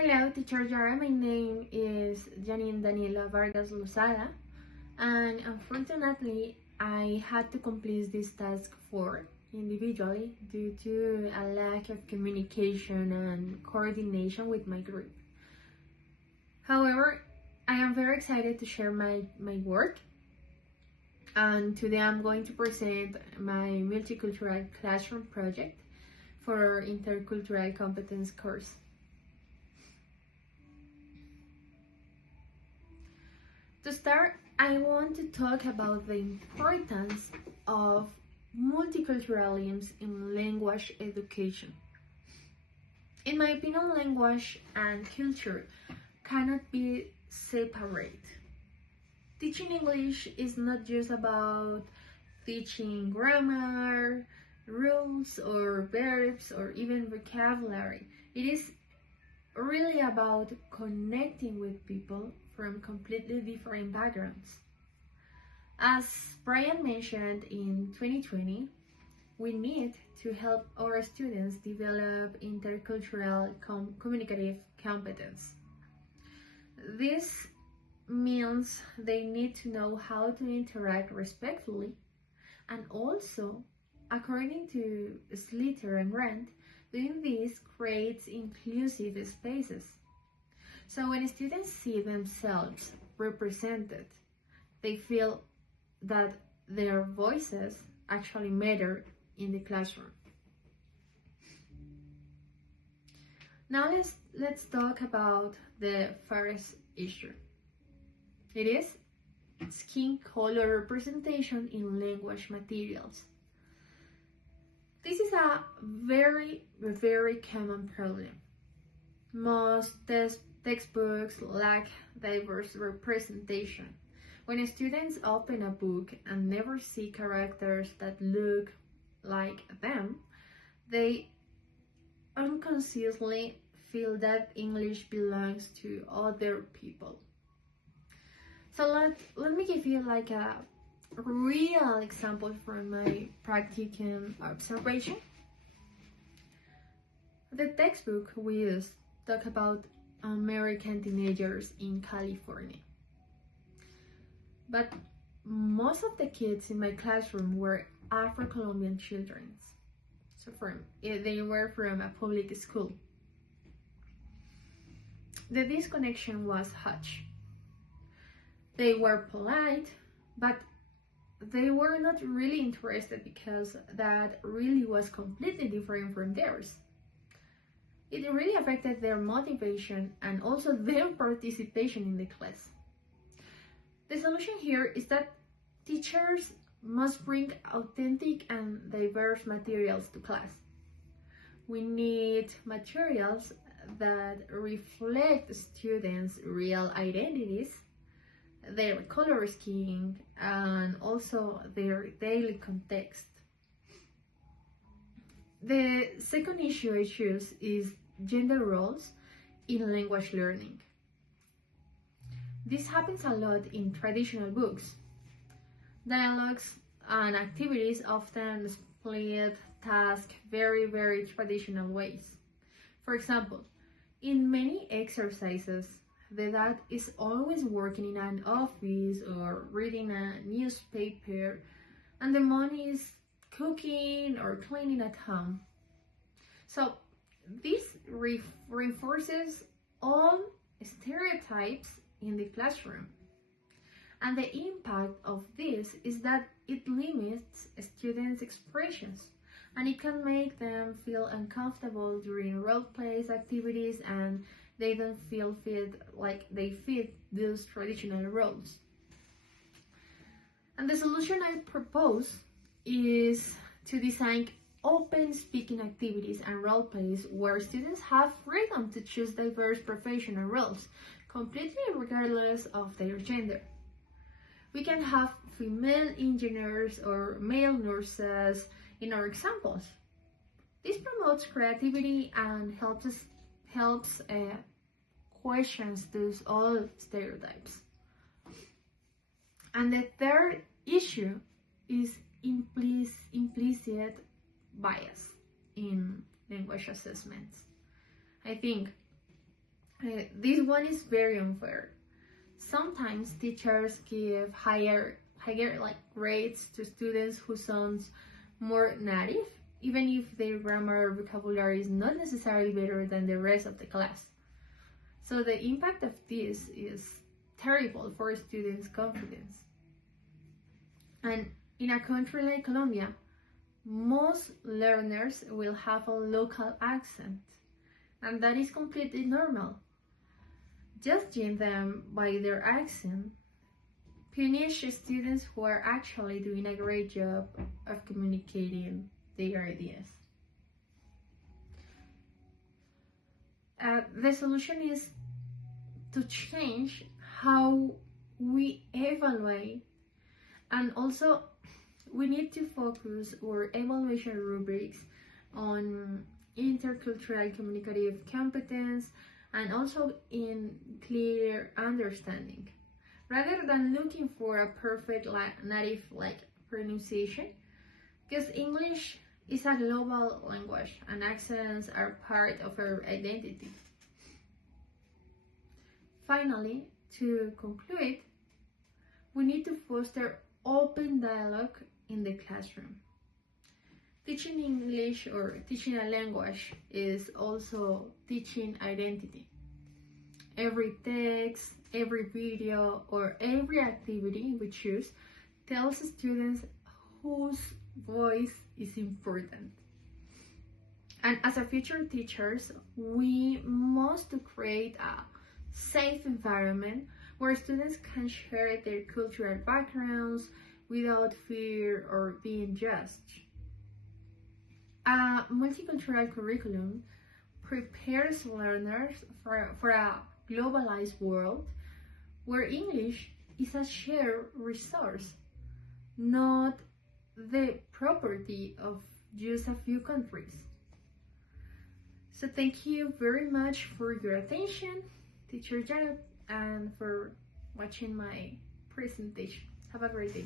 Hello, teacher Yara. My name is Janine Daniela Vargas Lozada, and unfortunately, I had to complete this task for individually due to a lack of communication and coordination with my group. However, I am very excited to share my work, and today I'm going to present my multicultural classroom project for Intercultural Competence course. To start, I want to talk about the importance of multiculturalism in language education. In my opinion, language and culture cannot be separate. Teaching English is not just about teaching grammar, rules, or verbs, or even vocabulary. It is really about connecting with people from completely different backgrounds. As Brian mentioned, in 2020, we need to help our students develop intercultural communicative competence. This means they need to know how to interact respectfully, and also, according to Slater and Grant, doing this creates inclusive spaces. So when students see themselves represented, they feel that their voices actually matter in the classroom. Now let's talk about the first issue. It is skin color representation in language materials. This is a very common problem. Most textbooks lack diverse representation. When students open a book and never see characters that look like them, they unconsciously feel that English belongs to other people. So let me give you like a real example from my practicum observation. The textbook we used talk about American teenagers in California. But most of the kids in my classroom were Afro-Colombian children. So they were from a public school. The disconnection was huge. They were polite, but they were not really interested because that really was completely different from theirs. It really affected their motivation and also their participation in the class. The solution here is that teachers must bring authentic and diverse materials to class. We need materials that reflect students' real identities, their color scheme, and also their daily context. The second issue I choose is gender roles in language learning. This happens a lot in traditional books. Dialogues and activities often split tasks very traditional ways. For example, in many exercises, the dad is always working in an office or reading a newspaper, and the mom is cooking or cleaning at home. So this reinforces all stereotypes in the classroom. And the impact of this is that it limits students' expressions, and it can make them feel uncomfortable during role plays activities, and they don't feel like they fit those traditional roles. And the solution I propose is to design open speaking activities and role plays where students have freedom to choose diverse professional roles, completely regardless of their gender. We can have female engineers or male nurses in our examples. This promotes creativity and helps questions those all stereotypes. And the third issue is implicit bias in language assessments. I think This one is very unfair. Sometimes teachers give higher like grades to students who sounds more native, even if their grammar or vocabulary is not necessarily better than the rest of the class. So the impact of this is terrible for students' confidence. And in a country like Colombia, most learners will have a local accent, and that is completely normal. Judging them by their accent punish students who are actually doing a great job of communicating their ideas. The solution is to change how we evaluate, and also we need to focus our evaluation rubrics on intercultural communicative competence and also in clear understanding, rather than looking for a perfect native pronunciation, because English is a global language and accents are part of our identity. Finally, to conclude, we need to foster open dialogue in the classroom. Teaching English or teaching a language is also teaching identity. Every text, every video, or every activity we choose tells students whose voice is important. And as a future teachers, we must create a safe environment where students can share their cultural backgrounds without fear or being judged. A multicultural curriculum prepares learners for a globalized world where English is a shared resource, not the property of just a few countries. So thank you very much for your attention, Teacher Janet, and for watching my presentation. Have a great day.